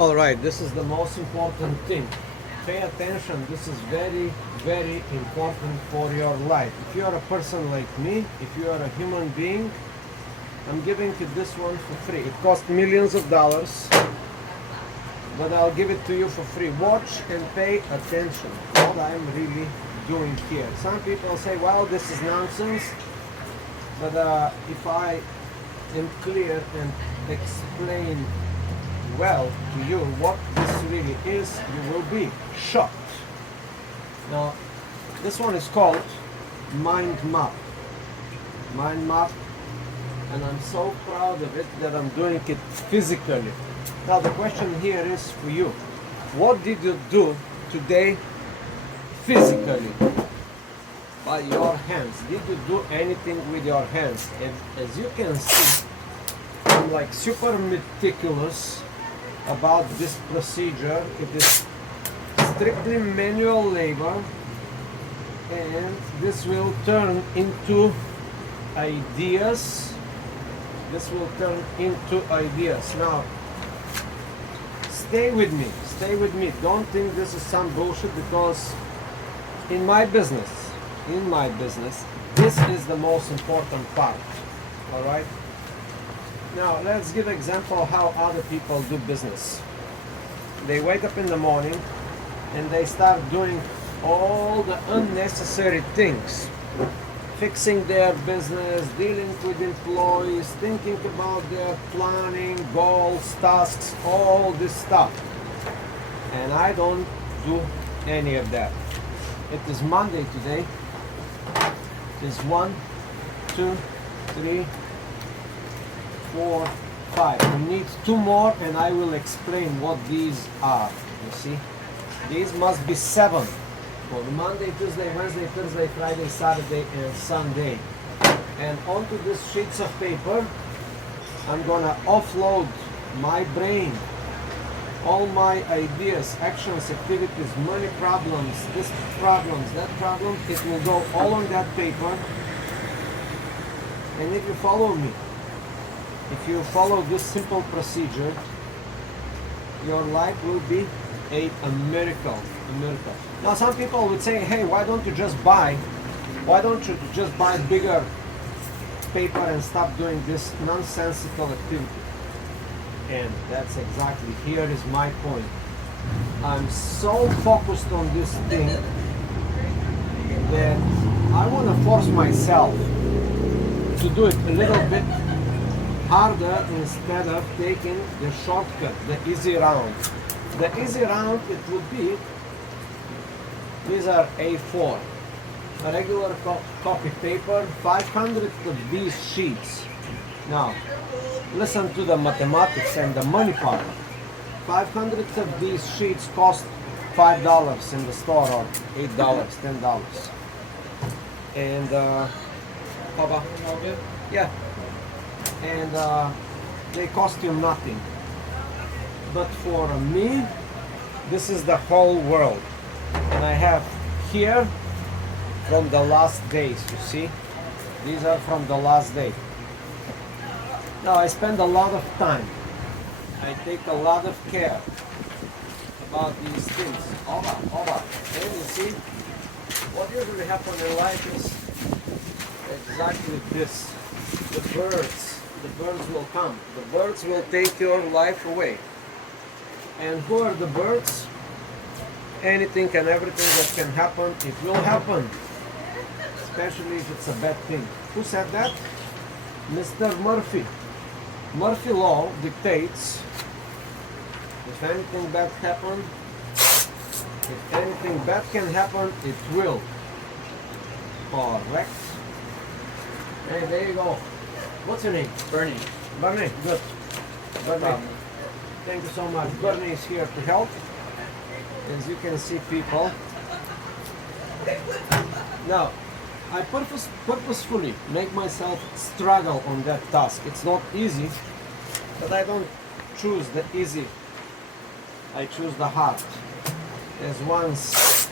All right, this is the most important thing. Pay attention. This is very, very important for your life. If you are a person like me, if you are a human being, I'm giving you this one for free. It costs millions of dollars, but I'll give it to you for free. Watch and pay attention. What I'm really doing here. Some people say, well, this is nonsense, but if I am clear and explain well to you what this really is, you will be shocked. Now, this one is called Mind Map. Mind Map, and I'm so proud of it that I'm doing it physically. Now, the question here is for you. What did you do today physically? By your hands. Did you do anything with your hands? And as you can see, I'm like super meticulous about this procedure. It is strictly manual labor, and this will turn into ideas. This will turn into ideas. Now, stay with me. Stay with me. Don't think this is some bullshit, because in my business, this is the most important part. All right? Now, let's give an example how other people do business. They wake up in the morning and they start doing all the unnecessary things. Fixing their business, dealing with employees, thinking about their planning, goals, tasks, all this stuff. And I don't do any of that. It is Monday today. It is 1, 2, 3, 4, 5. We need 2 more, and I will explain what these are. You see, these must be 7 for Monday, Tuesday, Wednesday, Thursday, Friday, Saturday, and Sunday. And onto these sheets of paper, I'm gonna offload my brain, all my ideas, actions, activities, money problems, this problems, that problem. It will go all on that paper. And if you follow me, if you follow this simple procedure, your life will be a miracle. A miracle. Now, some people would say, hey, why don't you just buy bigger paper and stop doing this nonsensical activity? And that's exactly, here is my point. I'm so focused on this thing that I want to force myself to do it a little bit harder instead of taking the shortcut, the easy route. The easy route, it would be, these are A4, a regular copy paper, 500 of these sheets. Now, listen to the mathematics and the money part. 500 of these sheets cost $5 in the store, or $8, $10. And, Papa? Yeah. And they cost you nothing. But for me, this is the whole world. And I have here from the last days, you see? These are from the last day. Now, I spend a lot of time. I take a lot of care about these things. And you see, what usually happens in life is exactly this. The birds will come. The birds will take your life away. And who are the birds? Anything and everything that can happen, it will happen. Especially if it's a bad thing. Who said that? Mr. Murphy. Murphy law dictates, if anything bad happens, if anything bad can happen, it will. Correct. Hey, there you go. What's your name? Bernie. Bernie, good. Bernie, thank you so much. Bernie is here to help. As you can see, people. Now, I purposefully make myself struggle on that task. It's not easy, but I don't choose the easy. I choose the hard. As once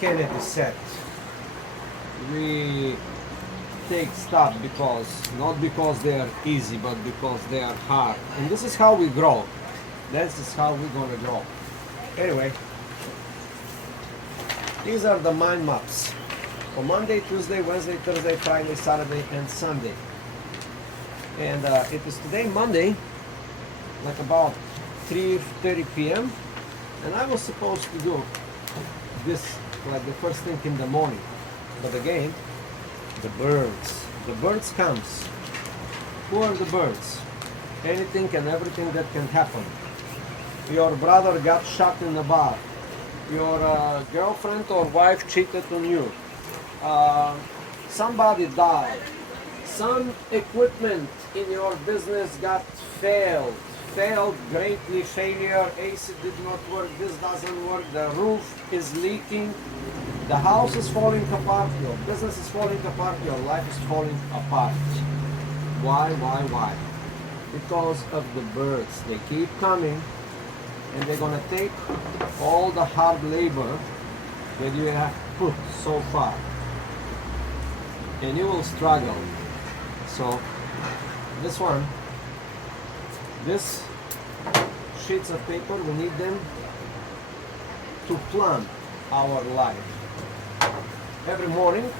Kennedy said, we take stuff not because they are easy, but because they are hard. And this is how we grow. This is how we're gonna grow. Anyway, these are the mind maps for Monday, Tuesday, Wednesday, Thursday, Friday, Saturday, and Sunday. And it is today Monday, like about 3:30 p.m. and I was supposed to do this like the first thing in the morning, but again, the birds comes. Who are the birds? Anything and everything that can happen. Your brother got shot in the bar. Your girlfriend or wife cheated on you. Somebody died. Some equipment in your business got failed greatly, failure, AC did not work, this doesn't work, the roof is leaking, the house is falling apart, your business is falling apart, your life is falling apart. Why? Because of the birds. They keep coming and they're gonna take all the hard labor that you have put so far and you will struggle. So this sheets of paper, we need them to plan our life. Every morning,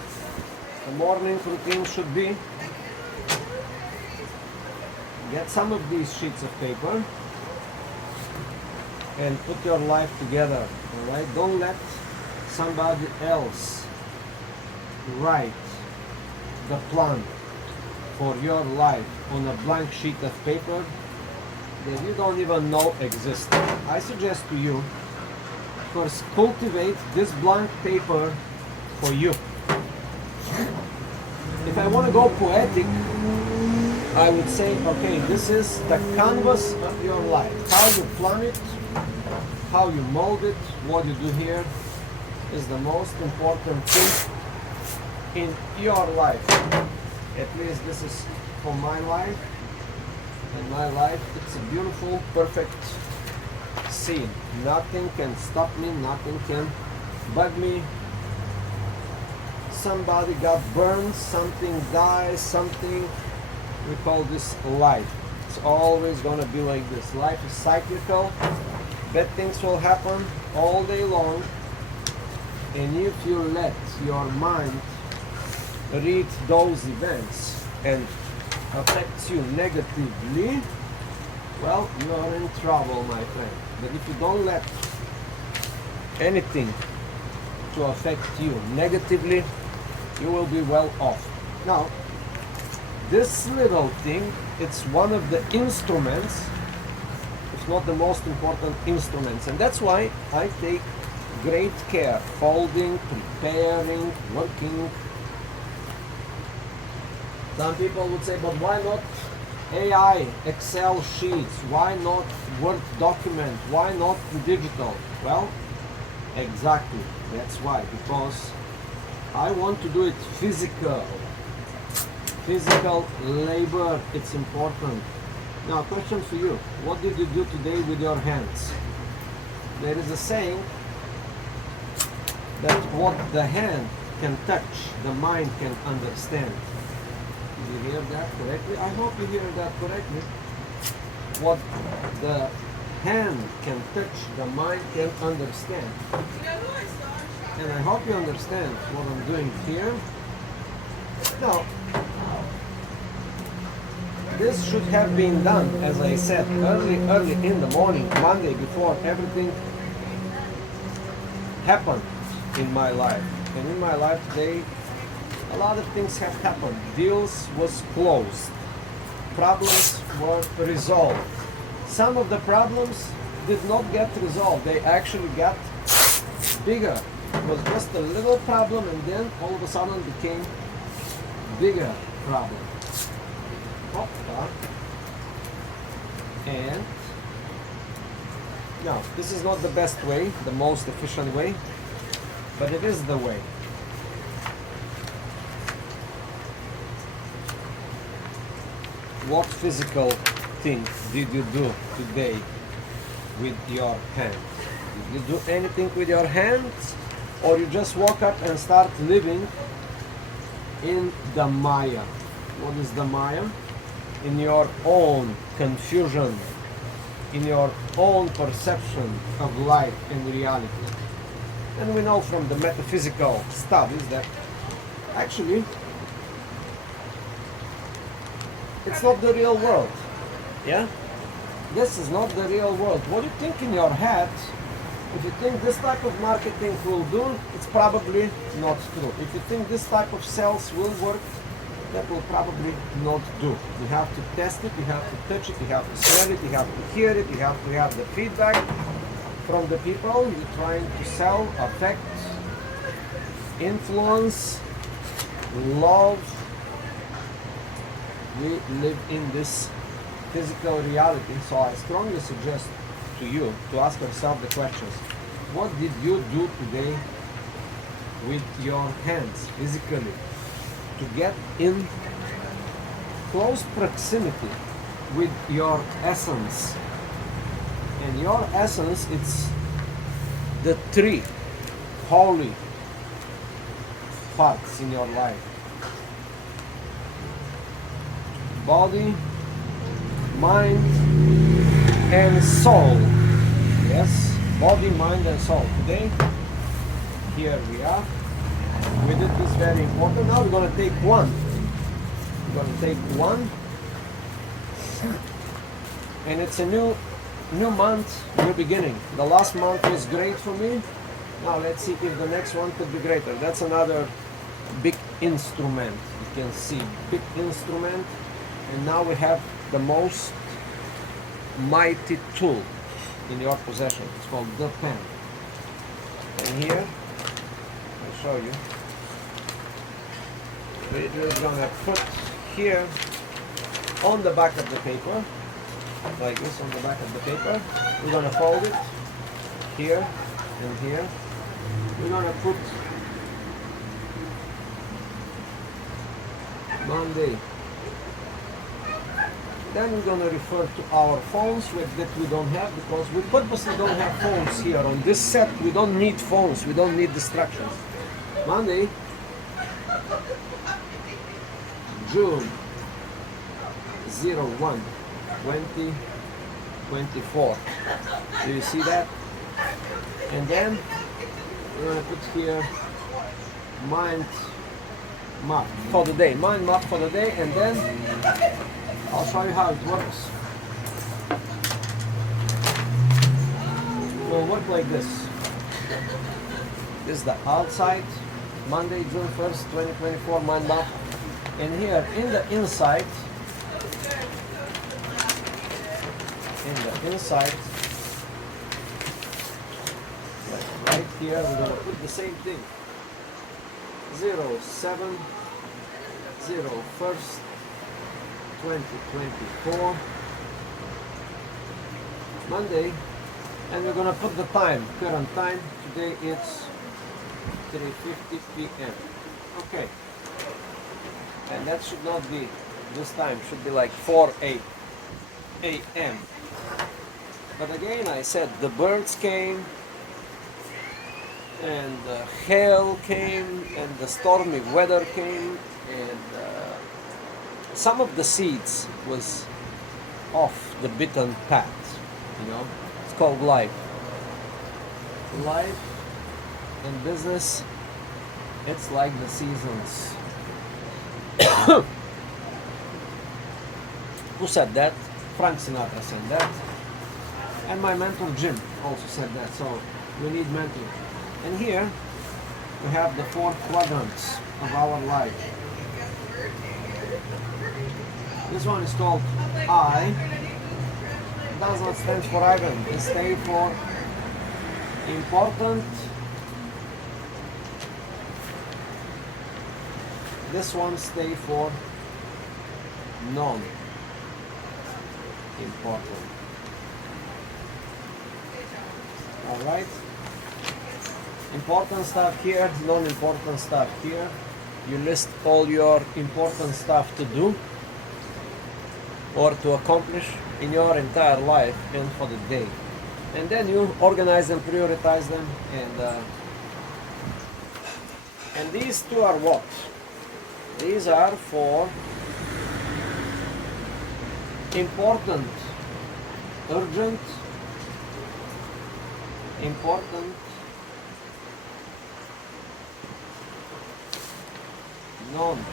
the morning routine should be get some of these sheets of paper and put your life together, all right? Don't let somebody else write the plan for your life on a blank sheet of paper that you don't even know exists. I suggest to you first cultivate this blank paper for you. If I want to go poetic, I would say, okay, this is the canvas of your life. How you plan it, how you mold it, what you do here is the most important thing in your life. At least this is for my life. In my life, it's a beautiful, perfect scene. Nothing can stop me, nothing can bug me. Somebody got burned, something dies, something, we call this life. It's always gonna be like this. Life is cyclical. Bad things will happen all day long. And if you let your mind read those events and affects you negatively, well, you are in trouble, my friend. But if you don't let anything to affect you negatively, you will be well off. Now, this little thing, it's one of the instruments, if not the most important instruments, and that's why I take great care folding, preparing, working. Some people would say, but why not AI, Excel sheets? Why not Word document? Why not digital? Well, exactly, that's why, because I want to do it physical. Physical labor, it's important. Now, question for you. What did you do today with your hands? There is a saying that what the hand can touch, the mind can understand. Did you hear that correctly? I hope you hear that correctly. What the hand can touch, the mind can understand. And I hope you understand what I'm doing here. Now, this should have been done, as I said, early in the morning, Monday, before everything happened in my life. And in my life today, a lot of things have happened. Deals was closed. Problems were resolved. Some of the problems did not get resolved. They actually got bigger. It was just a little problem and then all of a sudden became bigger problem. Hoppa. And now, this is not the best way, the most efficient way, but it is the way. What physical thing did you do today with your hands? Did you do anything with your hands, or you just woke up and start living in the Maya? What is the Maya? In your own confusion, in your own perception of life and reality. And we know from the metaphysical studies that actually it's not the real world. Yeah? This is not the real world. What you think in your head, if you think this type of marketing will do, it's probably not true. If you think this type of sales will work, that will probably not do. You have to test it, you have to touch it, you have to smell it, you have to hear it, you have to have the feedback from the people you're trying to sell, affect, influence, love. We live in this physical reality, so I strongly suggest to you to ask yourself the questions. What did you do today with your hands physically to get in close proximity with your essence? And your essence, it's the three holy parts in your life: body, mind, and soul. Yes, body, mind, and soul. Today, here we are. We did this very important. Now we're going to take one. We're going to take one. And it's a new month, new beginning. The last month was great for me. Now let's see if the next one could be greater. That's another big instrument. You can see big instrument. And now we have the most mighty tool in your possession. It's called the pen. And here, I'll show you. We're gonna put here on the back of the paper, like this on the back of the paper. We're gonna fold it here and here. We're gonna put Monday. Then we're going to refer to our phones that we don't have, because we purposely don't have phones here. On this set, we don't need phones, we don't need distractions. Monday, June 01, 2024. Do you see that? And then we're going to put here mind map for the day. Mind map for the day, and then I'll show you how it works. It will work like this. This is the outside, Monday, June 1st, 2024 mind map. And here in the inside, like right here, we're gonna put the same thing. 07 01st 2024 Monday, and we're gonna put the time, current time. Today it's 3:50 p.m. Okay, and that should not be this time, should be like 4 a.m. But again, I said the birds came, and the hail came, and the stormy weather came, and some of the seeds was off the beaten path, you know. It's called life. Life and business, it's like the seasons. Who said that? Frank Sinatra said that. And my mentor Jim also said that. So we need mentors. And here we have the 4 quadrants of our life. This one is called I. It does not stand for item. It stands for important. This one stays for non-important. Alright? Important stuff here, non-important stuff here. You list all your important stuff to do or to accomplish in your entire life and for the day. And then you organize them, prioritize them, and these two are what? These are for important urgent, important, non-urgent,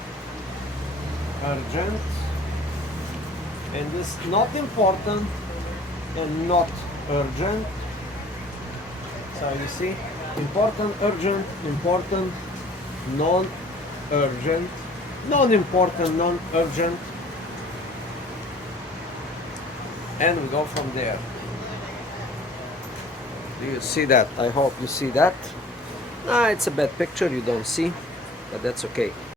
and this not important and not urgent. So you see, important, urgent, important, non-urgent, non-important, non-urgent, and we go from there. Do you see that? I hope you see that. It's a bad picture, you don't see, but that's okay.